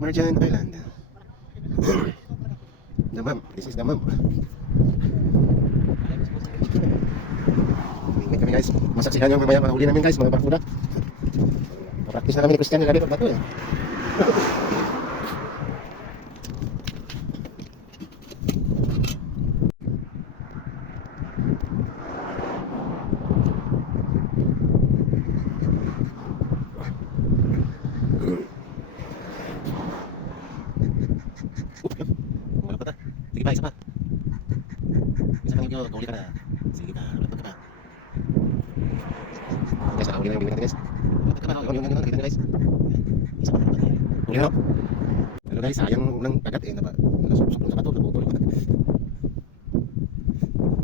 Marjan Island. Damam. This is Damam. Ingat kami guys. Masaksihan yung mamaya mahuli namin guys, mga barkuda. Practice na kami ni Christian yung gabi pag bato eh. Wala pa ta. Sige pa, isa pa. Isa pang inyo, kahuli ka na. Sige pa, wala pa ka pa. Guys, nakahuli na yung bibig natin guys. Wala pa ka pa, yung nakita nyo guys. Isa pa, huli na no? Hello guys, sayang unang kagat eh. Nasupsok ng sapato, naputol.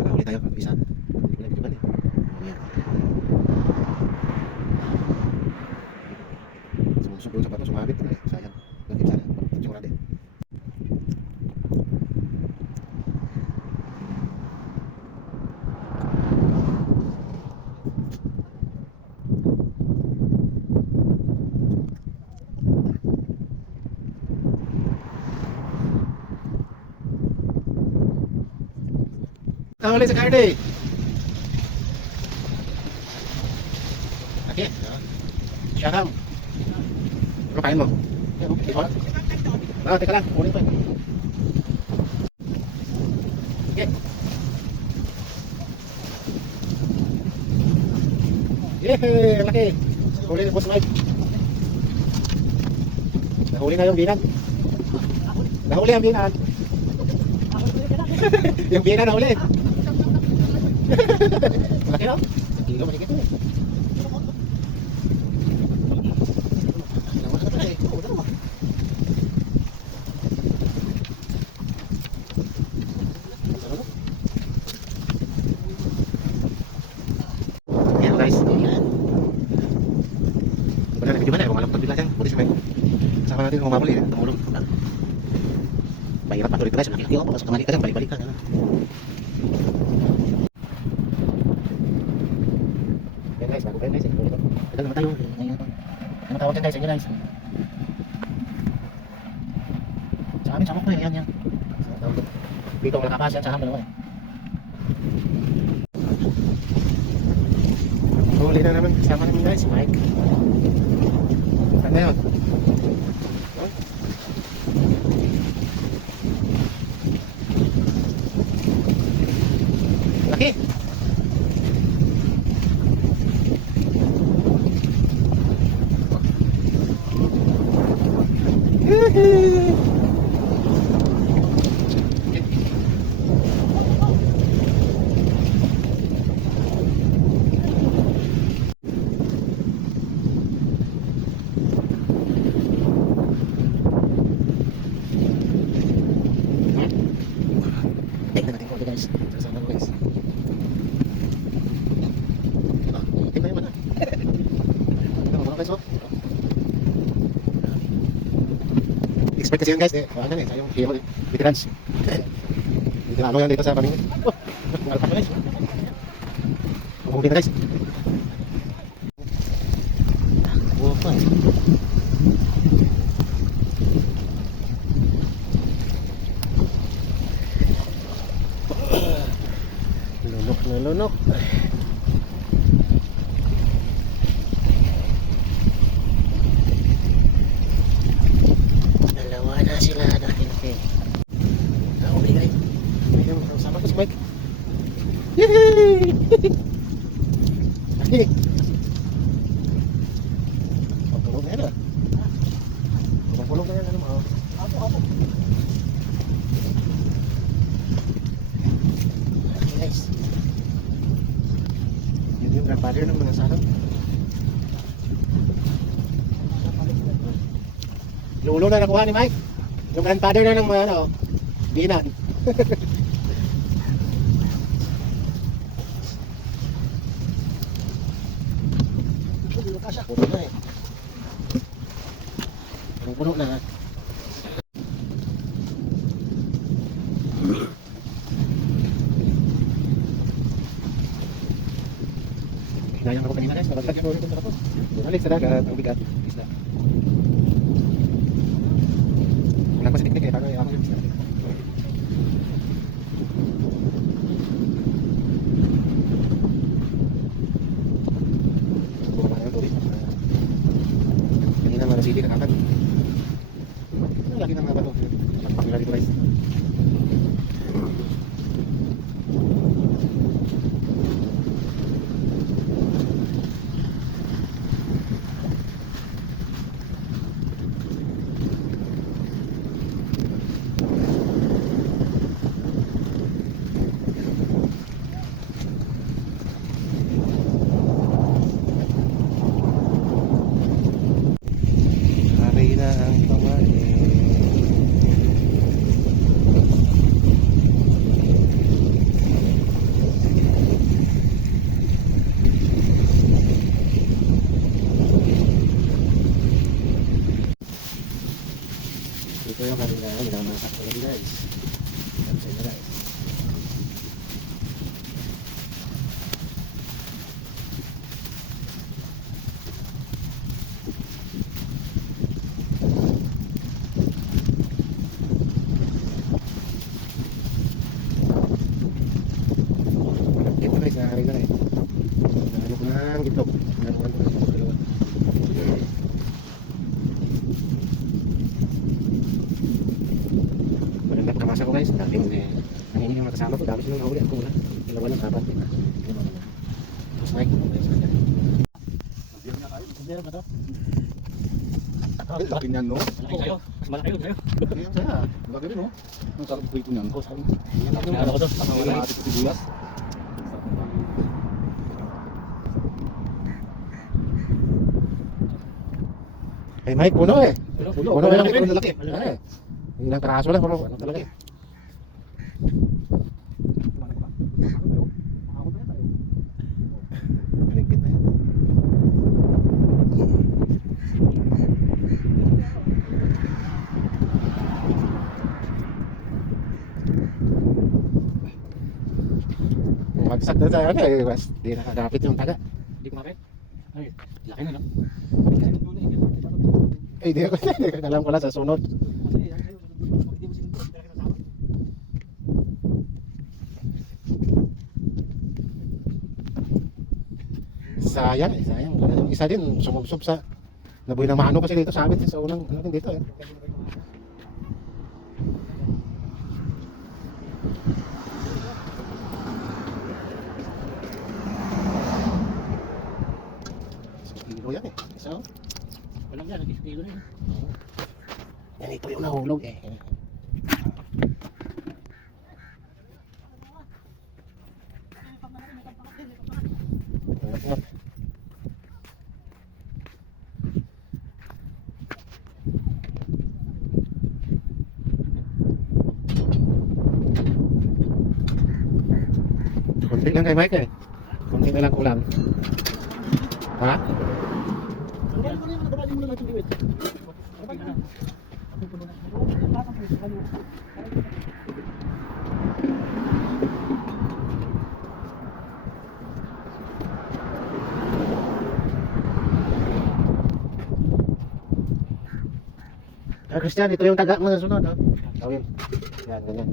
Nakahuli tayo, isa. Hindi ko na bitiban eh. Ayan. Sumusok doon sapato, sumabit. Sayang. Nagkip sana. Pagkip sana. Huli sa karde. Okay. Syaham. Ano kain mo? Ito lang. Teka lang. Kunin ko. Okay. Yehey! Laki! Huli ni Boss Mike. Nahuli na yung binan. Nahuli ang binan. Yung binan nahuli. Laki no? Kilo masigit eh. Ayan guys. Wala na, video ba na? Kumalapot bigla dyan. Buti siya may kasama natin kung mabuli. Tumulong. Mahirap pa tuloy guys. Malaki-laki ako. Pasok kamali ka dyan. Balik-balik ka. Ayan guys, bago kayo guys. Tagal naman tayo. Ano tawag dyan guys? Ayan guys. Sa amin, samok ko eh. Yan. Dito ang nakapas yan sa amin. Huli na naman kasama namin guys, Mike. Saan na yun? Laki! Tignan natin ko guys. Sasama ko guys. Tignan naman na. Tignan mo guys. Expert kasi yun guys. Ano eh. Yung hero eh. Veterans. Veterano yan dito sa pamilya. Alpak guys. Mabuti na guys. Buwan. Lunok na lunok. Dalawa na sila natin. Nahuli guys. Ayun, sama ko si Mike. Yehey! Laki. Pagpulog na yan ah. Pagpulog na yan ano mo. Ako. Guys, yun yung grandfather ng mga sanang. Yung ulo na nakuha ni Mike. Yung grandfather na ng mga ano, binan. Puno na eh. Puno na. Hinayang ako kanina guys, nabaglag yung ulit ko. Balik sa dagat, ang bigat. Isla. Tingnan ko sa teknik eh, paano yung ako. Bumaba na yung tubig. Kanina marasili kakakan. Lagi nang nabato. Pagpapagulali ko guys. Hari na ang pamain. Ito yung kanina, minamasak ko lang guys. Pansin na guys. Ito guys, nakakari na eh. Nahanap ng gitlog. Nahanap ng gitlog dalawa. Magandang kamasa ko guys. Dating nangingi yung mga kasama ko. Dami silang nahuli. Ako wala. Dalawa lang apat. Tapos Mike. Meron ba ito? Laki niyan, no? Malaki yun, sa'yo. Ayan saya. Laki rin, no? Ang sarap prito niyan. Ko, sarap. Ano ko to? Ang ating sibuyas. Hey Mike, puno eh. Puno. Puno lang Puno. ito lalaki. Ano eh. Ilang karaso lang. Pero ano talaga eh. Maligpit na yan. Magsak na tayo eh. Mas di nakadapit yung taga. Hindi kumapit. Ay, laki na, no? Eh, di ko alam ko lang sa sunod. Sayang eh, sayang. Yung isa din, sumubsob sa nabuhay ng mano kasi dito sa amin sa unang ano din dito eh. Kilo yan eh. So, Walang yan, nag-kilo na yun. yan ito yung nahulog eh. Tanggap-tanggap. Kunti lang kay Mike eh. Kunti na lang kulang. Ha? Ah, Christian, ito yung taga mo sa sunod, ha? Gawin. Yan, ganyan.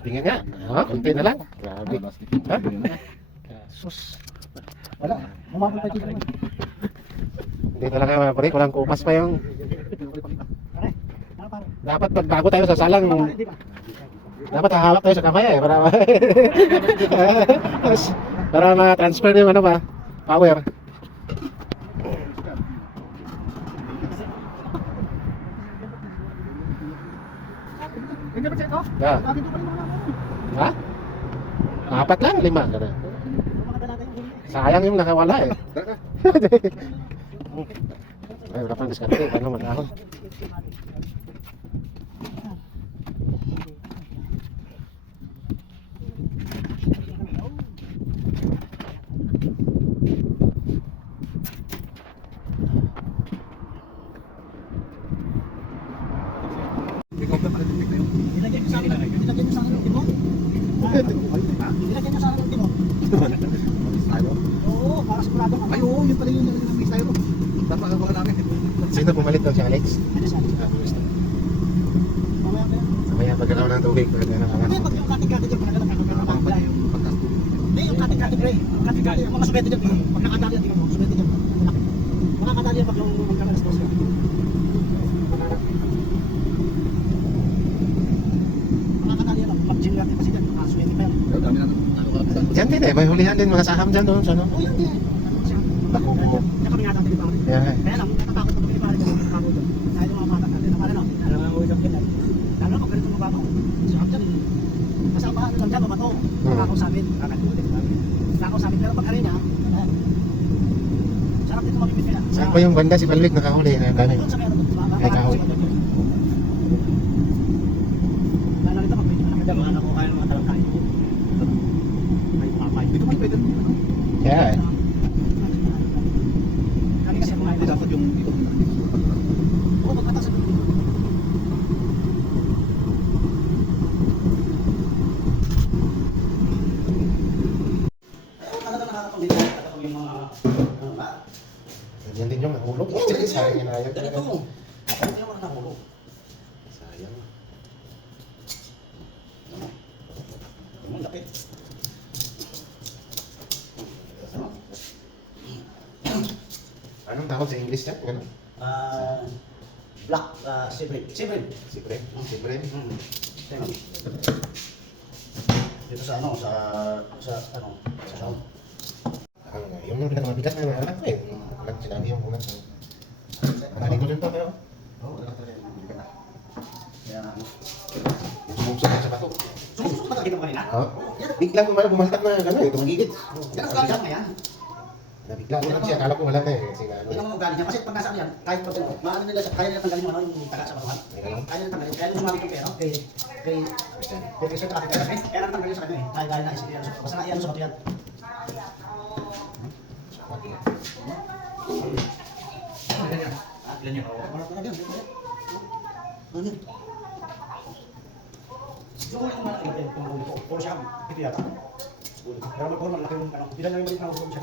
Tingnan nga. Oh, kunti na lang. Grabe. Ha? Sus. Wala. Umabot tayo dito. Hindi talaga mga pare. Walang kupas pa yung... Dapat pag bago tayo sa salang, dapat hahawak tayo sa kamay eh. Para ma-transfer yung ano ba, power. Hindi ba siya ito? Yeah. Bakit ito pa rin mga Ha? Apat lang, 5. Ganun. Sayang yung nakawala eh. Ay, wala pang diskarte. Paano mag-ahon? Ikaw ba pala yung tayo? Nilagyan niyo sa akin ng timon? Nilagyan niyo sa akin ng timon? Tayo? Oo, para sigurado ka. Ay, oo, yun pala yung nilagyan ng mix tayo. Dapat magawa namin. Sino pumalit doon si Alex? Ano sabi? Ah, gusto. Mamaya ba yan? Mamaya pagkalaw ng tubig. Pwede na Hindi, pag yung kating-kating dyan, pag Kapag yung pagkastulog. hindi, yung kating-kating Ray. Yung kating-kating, yung mga subete dyan. Pag nakadali yan, tingnan mo, subete dyan. Makakadali yan pag yung magkakalas dos yan. Makakadali yan, mag-gym natin kasi dyan, makasubete pa yan. Ay, dami na. Diyan din eh. May hulihan din mga saham dyan doon. Ano? Oo, yan din. Bako mo. Diyan kami nga dati, di ba? Kaya nga. Kaya lang, natatakot ako pinipari ko. Natatakot doon. Dahil yung mga bata natin, na parang alam mo yung isang kinay. Lalo na kung ganito mababaw. Sarap dyan. Kasama ano lang dyan, mabato. Nakakausapin. Nakakausapin. Pero pag aray niya, ayan. Sarap dito mamimit kaya. Saan pa yung banda si Palwik nakahuli? Ang dami. Doon sa meron doon. May kahoy. Lalo rito pag medyo malaki dyan, mga nakuha ng mga talangkain. May papay. Dito man pwede. Kaya eh. Kami kasi kumain Hindi na. dapat yung dito. Oo, pagkatas sa dito. Talaga nakakapagdito. Nakakapag yung mga... ano ba? Yan din yung nahulog. Sayang inayag. Ganito. Ako hindi naman nahulog. Sayang. Ang laki. Anong tawag sa English dyan? Ganun. Black, sibrin. Sibrin. Sibre. Sibre. Tingnan. Dito sa ano, sa ano, sa sound. Yung mga bigat na anak ko eh. Walang sinabi yung unang. Ang galing ko dun to pero. Oo, wala ka rin. Kaya nga. Yung sumusok sa bato. Sumusok ba kita mo kanina? Oo. Biglang bumaltak na gano'n. Tumagigit. Yan ang ugali niya yan. Nabigla ko lang siya. Akala ko wala na eh. Kasi nga ano Yan ang ugali niya. Kasi pag nasa ano yan, kahit pag maano nila, kaya nila tanggalin yung ano, yung taga sa batuhan. Kaya nila tanggalin. Kaya nung sumabit yung pera, kay Sir Traffic kasi kaya nang tanggalin sa kanya eh. Dahil na isip yan. Basta na yan sa bato yan. Ilan yun? Wala talaga yan. Ano yun? Yung ulit kong malaki yung ulit ko. Puro siya, ito yata. Pero malaki yung ano, ilan lang yung balik na ulit siya.